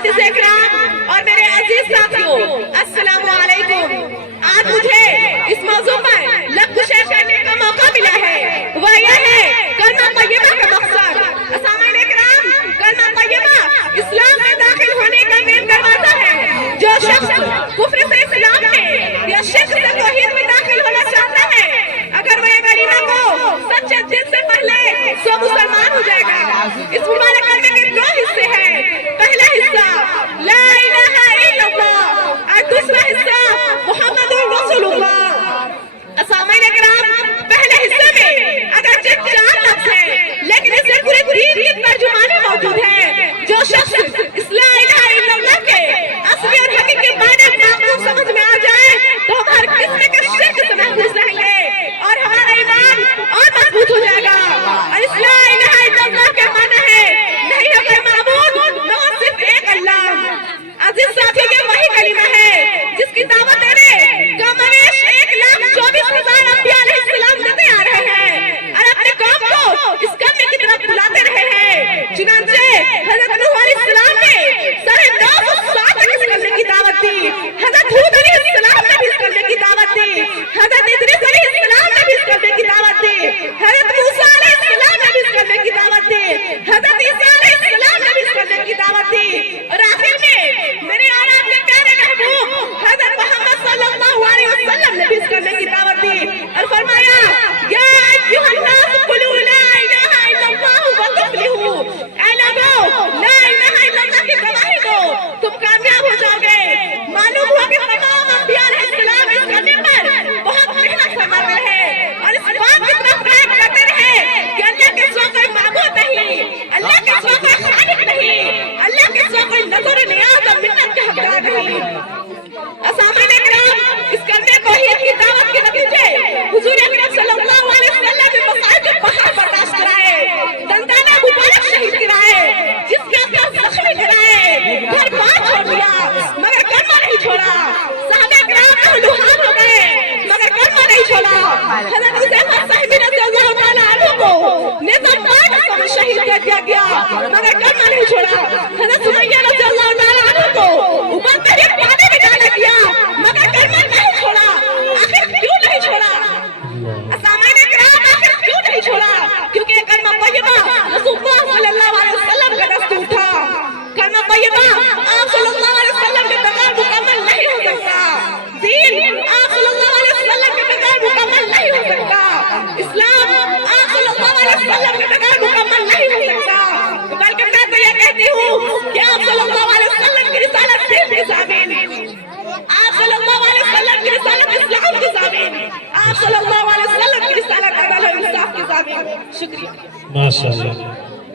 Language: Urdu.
اساتذہ اکرام اور میرے عزیز ساتھیوں، السلام علیکم۔ آج مجھے اس موضوع پر لفظ شیئر کرنے کا موقع ملا ہے، وہ یہ ہے کلمہ طیبہ کا مقصد۔ اساتذہ اکرام، کلمہ طیبہ اسلام میں داخل ہونے کا مین دروازہ ہے۔ جو شخص کفر سے اسلام میں یا شرک سے توحید میں داخل ہونا چاہتا ہے، اگر وہ یہ کلمہ کو سچے دل سے پڑھ لے تو مسلمان ہو جائے گا۔ اس مبارک کلمے کے دو حصے ہیں، پہلا حصہ لا الہ الا اللہ اور دوسرا حصہ محمد رسول اللہ۔ اسامین اکرام، پہلے حصے میں اگرچہ 4 لفظ ہیں لیکن اس سے پورے دین کی ترجمانی موجود ہے۔ جو شخص اس لا الہ الا اللہ کے اصلی اور حقیقی معنی معقول سمجھ میں آ جائے تو ہم ہر قسم کے شرک سے محفوظ رہیں گے اور ہمارا ایمان اور مضبوط ہو جائے گا۔ اور اس لا الہ الا اللہ کے معنی ہے نہیں ہے کوئی معبود مگر صرف ایک اللہ۔ عزیز ساتھی، یہ وہی کلمہ ہے جس کی دعوت دینے کم اویش 1,24,000 انبیاء علیہ السلام دیتے آ رہے ہیں اور اپنے قوم کو اس کلمے کی طرف بلاتے رہے ہیں۔ چنانچہ حضرت نوح علیہ السلام نے 950 سال تک اس کلمے کی دعوت دی، حضرت ہود علیہ السلام نے بھی اس کلمے کی دعوت دی، حضرت ادریس علیہ السلام نے بھی اس کلمے کی دعوت دی، حضرت موسیٰ علیہ السلام نے بھی اس کلمے کی دعوت دی، حضرت عیسیٰ علیہ السلام نے بھی اس کلمے کی دعوت دی، اور آخر میں میرے اور آپ کے پیارے محبوب حضرت محمد صلی اللہ علیہ وسلم نے بھی اس کلمے کی دعوت دی اور فرمایا یا ایھا الناس قولوا لا الہ الا اللہ وتفلحوا۔ اے لوگوں، لا الہ الا اللہ کی گواہی دو، تم کامیاب ہو جاؤ گے۔ معلوم ہوا کہ تمام انبیاء علیہ السلام اس کلمے پر بہت محنت فرماتے رہے اور اس بات کی طرف قائم کرتے رہے کہ اللہ کے سوا کوئی معبود نہیں، اللہ کے سوا کوئی خالق نہیں، اللہ کے سوا کوئی نظر نیاز اور منت کے حقدار نہیں۔ اساتذہ اکرام، اس کلمے توحید کی دعوت کے نتیجے حضور اکرم صلی اللہ علیہ وسلم نے مصائب کے پہاڑ برداشت کرائے، دندانہ مبارک شہید کرائے، جس کے اندر زخمی کرائے، گھر بار چھوڑ دیا مگر کلمہ نہیں چھوڑا۔ صحابہ اکرام لوہار ہو گئے مگر کلمہ نہیں چھوڑا۔ حضرت حذیفہ صاحبی رضی اللہ تعالیٰ عنہ کو نیزہ مار کر شہید کر دیا گیا مگر کلمہ نہیں چھوڑا۔ حضرت سمیہ رضی اللہ تعالیٰ عنہ کو ابلتے ہوئے پانی میں ڈالا گیا مگر کلمہ نہیں چھوڑا۔ آخر کیوں نہیں چھوڑا؟ اساتذہ اکرام، آخر کیوں نہیں چھوڑا؟ کیونکہ یہ کلمہ طیبہ رسول اللہ صلی اللہ علیہ وسلم کا دستور تھا۔ کلمہ طیبہ آپ صلی اللہ علیہ وسلم کے بغیر مکمل نہیں ہو سکتا، دین آپ صلی اللہ علیہ وسلم کے بغیر مکمل نہیں ہو سکتا، اسلام آپ صلی اللہ علیہ وسلم کے بغیر مکمل نہیں ہو سکتا۔ تو کل کے میں تو یہ کہتی ہوں کہ آپ صلی اللہ علیہ وسلم کی رسالت دین کی ضامن، آپ صلی اللہ علیہ وسلم کی رسالت اسلام کی ضامن، آپ صلی اللہ علیہ وسلم کی رسالت عدل و انصاف کی ضامن۔ شکریہ۔ ماشاءاللہ۔